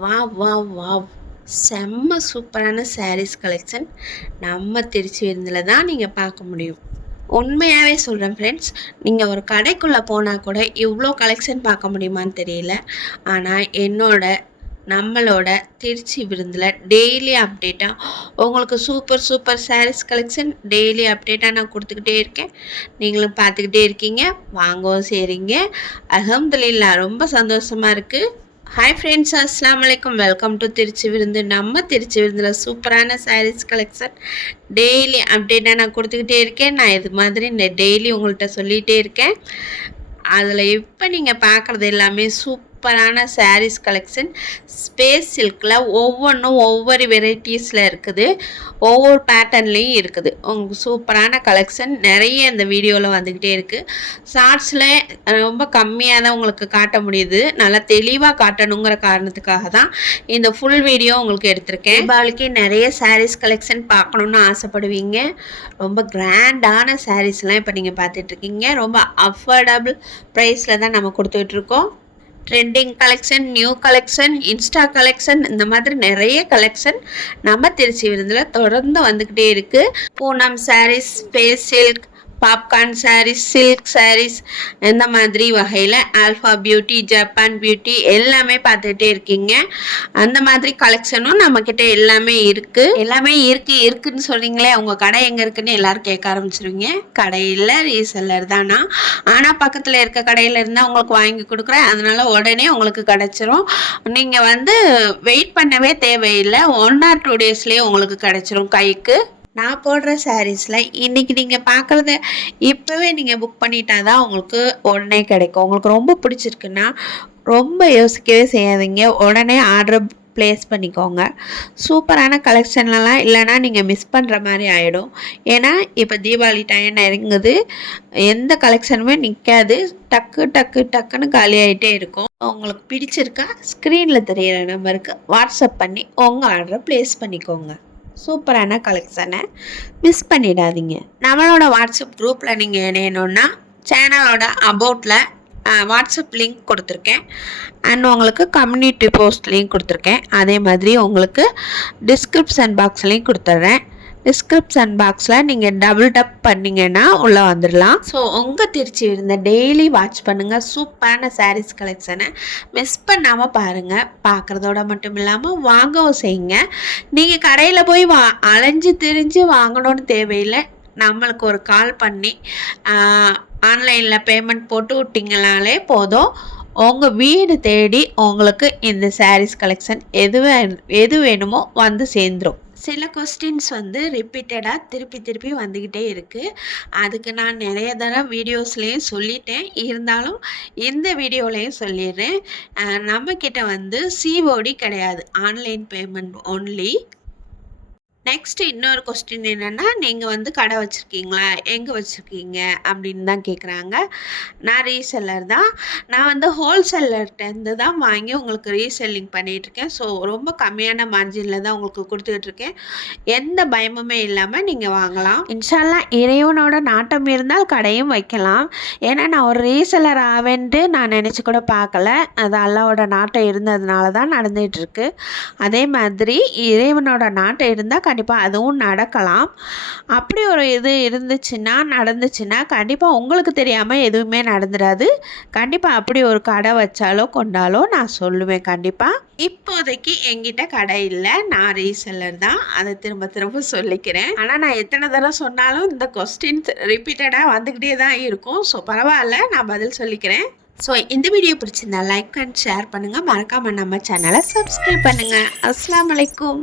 Wow wow wow! செம்ம சூப்பரான saris collection நம்ம திருச்சி விருந்தில் தான் நீங்கள் பார்க்க முடியும். உண்மையாகவே சொல்கிறேன் ஃப்ரெண்ட்ஸ், நீங்கள் ஒரு கடைக்குள்ளே போனால் கூட இவ்வளோ கலெக்ஷன் பார்க்க முடியுமான்னு தெரியல. ஆனால் நம்மளோட திருச்சி விருந்தில் டெய்லி அப்டேட்டாக உங்களுக்கு super super saris collection daily அப்டேட்டாக நான் கொடுத்துக்கிட்டே இருக்கேன். நீங்களும் பார்த்துக்கிட்டே இருக்கீங்க, வாங்கவும் செய்கிறீங்க. அல்ஹம்துலில்லாஹ், ரொம்ப சந்தோஷமாக இருக்குது. ஹாய் ஃப்ரெண்ட்ஸ், அஸ்ஸலாமு அலைக்கும். வெல்கம் டு திருச்சி விருந்து. நம்ம திருச்சி விருந்தில் சூப்பரான சாரீஸ் கலெக்ஷன் டெய்லி அப்டேட்டாக நான் கொடுத்துக்கிட்டே இருக்கேன். நான் இது மாதிரி டெய்லி உங்கள்கிட்ட சொல்லிகிட்டே இருக்கேன். அதில் இப்போ நீங்கள் பார்க்குறது எல்லாமே சூப்பரான சாரீஸ் கலெக்ஷன். ஸ்பேஸ் சில்கில் ஒவ்வொன்றும் ஒவ்வொரு வெரைட்டிஸில் இருக்குது, ஒவ்வொரு பேட்டர்ன்லேயும் இருக்குது. உங்களுக்கு சூப்பரான கலெக்ஷன் நிறைய இந்த வீடியோவில் வந்துக்கிட்டே இருக்குது. ஷார்ட்ஸில் ரொம்ப கம்மியாக தான் உங்களுக்கு காட்ட முடியுது. நல்லா தெளிவாக காட்டணுங்கிற காரணத்துக்காக தான் இந்த ஃபுல் வீடியோ உங்களுக்கு எடுத்திருக்கேன். தீபாவளிக்கு நிறைய சாரீஸ் கலெக்ஷன் பார்க்கணுன்னு ஆசைப்படுவீங்க. ரொம்ப கிராண்டான சாரீஸ்லாம் இப்போ நீங்கள் பார்த்துட்ருக்கீங்க. ரொம்ப அஃபோர்டபுள் ப்ரைஸில் தான் நம்ம கொடுத்துட்ருக்கோம். Trending collection, new collection, Insta collection, இந்த மாதிரி நிறைய கலெக்ஷன் நம்ம திருச்சி விருந்தில் தொடர்ந்து வந்துக்கிட்டே இருக்குது. Poonam sarees, space silk, popcorn sarees, silk sarees, இந்த மாதிரி வகையில் ஆல்ஃபா பியூட்டி, ஜப்பான் பியூட்டி எல்லாமே பார்த்துட்டே இருக்கீங்க. அந்த மாதிரி கலெக்ஷனும் நம்மக்கிட்ட எல்லாமே இருக்குன்னு சொல்கிறீங்களே, உங்கள் கடை எங்கே இருக்குன்னு எல்லோரும் கேட்க ஆரம்பிச்சிருவீங்க. கடையில் ரீசெல்லர் தானா, ஆனால் பக்கத்தில் இருக்க கடையில் இருந்தால் உங்களுக்கு வாங்கி கொடுக்குறேன். அதனால் உடனே உங்களுக்கு கிடச்சிரும். நீங்கள் வெயிட் பண்ணவே தேவையில்லை. 1 or 2 daysலேயே உங்களுக்கு கிடச்சிரும் கைக்கு. நான் போடுற சாரீஸில் இன்றைக்கி நீங்கள் பார்க்குறத இப்போவே நீங்கள் புக் பண்ணிட்டா தான் உங்களுக்கு உடனே கிடைக்கும். உங்களுக்கு ரொம்ப பிடிச்சிருக்குன்னா ரொம்ப யோசிக்கவே செய்யாதீங்க, உடனே ஆர்டர் ப்ளேஸ் பண்ணிக்கோங்க. சூப்பரான கலெக்ஷன்லாம் இல்லைனா நீங்கள் மிஸ் பண்ணுற மாதிரி ஆகிடும். ஏன்னா இப்போ தீபாவளி டைம் நெருங்குது, எந்த கலெக்ஷனுமே நிற்காது, டக்குன்னு காலி ஆகிட்டே இருக்கும். உங்களுக்கு பிடிச்சிருக்கா ஸ்க்ரீனில் தெரிகிற நம்பருக்கு வாட்ஸ்அப் பண்ணி உங்கள் ஆர்டரை ப்ளேஸ் பண்ணிக்கோங்க. சூப்பரான கலெக்ஷனை மிஸ் பண்ணிடாதீங்க. நம்மளோட வாட்ஸ்அப் குரூப்பில் நீங்கள் இணையணுன்னா சேனலோட அபவுட்டில் வாட்ஸ்அப் லிங்க் கொடுத்துருக்கேன். அண்ட் உங்களுக்கு கம்யூனிட்டி போஸ்ட் லிங்க் கொடுத்துருக்கேன். அதே மாதிரி உங்களுக்கு டிஸ்கிரிப்ஷன் பாக்ஸ்லேயும் கொடுத்துட்றேன். டிஸ்கிரிப்ஷன் பாக்ஸில் நீங்கள் டபுள் டப் பண்ணிங்கன்னா உள்ளே வந்துடலாம். ஸோ உங்கள் திருச்சி விருந்த டெய்லி வாட்ச் பண்ணுங்கள். சூப்பரான சாரீஸ் கலெக்ஷனை மிஸ் பண்ணாமல் பாருங்கள். பார்க்குறதோட மட்டும் இல்லாமல் வாங்கவும் செய்யுங்க. நீங்கள் கடையில் போய் அலைஞ்சு திரிஞ்சு வாங்கணும்னு தேவையில்லை. நம்மளுக்கு ஒரு கால் பண்ணி ஆன்லைனில் பேமெண்ட் போட்டு விட்டிங்கனாலே போதும், உங்கள் வீடு தேடி உங்களுக்கு இந்த சாரீஸ் கலெக்ஷன் எது வேணுமோ வந்து சேர்ந்துடும். சில கொஸ்டின்ஸ் ரிப்பீட்டடாக திருப்பி வந்துக்கிட்டே இருக்குது. அதுக்கு நான் நிறைய தடவை வீடியோஸ்லேயும் சொல்லிட்டேன், இருந்தாலும் இந்த வீடியோலையும் சொல்லிடுறேன். நம்மக்கிட்ட சிஓடி கிடையாது, ஆன்லைன் பேமெண்ட் ஒன்லி. நெக்ஸ்ட்டு இன்னொரு கொஸ்டின் என்னென்னா, நீங்கள் கடை வச்சுருக்கீங்களா, எங்கே வச்சுருக்கீங்க அப்படின்னு தான் கேட்குறாங்க. நான் ரீசெல்லர் தான். நான் ஹோல்சேலர்கிட்டேருந்து தான் வாங்கி உங்களுக்கு ரீசெல்லிங் பண்ணிகிட்ருக்கேன். ஸோ ரொம்ப கம்மியான மார்ஜினில் தான் உங்களுக்கு கொடுத்துட்ருக்கேன். எந்த பயமுமே இல்லாமல் நீங்கள் வாங்கலாம். இன்ஷால்லாம் இறைவனோட நாட்டம் இருந்தால் கடையும் வைக்கலாம். ஏன்னா நான் ஒரு ரீசெல்லர் ஆவேன்ட்டு நான் நினச்சி கூட பார்க்கல. அது அல்லாவோட நாட்டம் இருந்ததுனால தான் நடந்துகிட்ருக்கு. அதே மாதிரி இறைவனோட நாட்டம் இருந்தால் கண்டிப்பாக அதுவும் நடக்கலாம். அப்படி ஒரு இது நடந்துச்சுன்னா கண்டிப்பாக உங்களுக்கு தெரியாமல் எதுவுமே நடந்துடாது. கண்டிப்பாக அப்படி ஒரு கடை வச்சாலோ கொண்டாலோ நான் சொல்லுவேன். கண்டிப்பாக இப்போதைக்கு என்கிட்ட கடை இல்லை, நான் ரீசெல்லர் தான். அதை திரும்ப சொல்லிக்கிறேன். ஆனால் நான் எத்தனை தடவை சொன்னாலும் இந்த கொஸ்டின் ரிப்பீட்டடாக வந்துக்கிட்டே தான் இருக்கும். ஸோ பரவாயில்ல, நான் பதில் சொல்லிக்கிறேன். ஸோ இந்த வீடியோ பிடிச்சிருந்தா லைக் அண்ட் ஷேர் பண்ணுங்கள். மறக்காமல் நம்ம சேனலை சப்ஸ்கிரைப் பண்ணுங்கள். அஸ்ஸலாமு அலைக்கும்.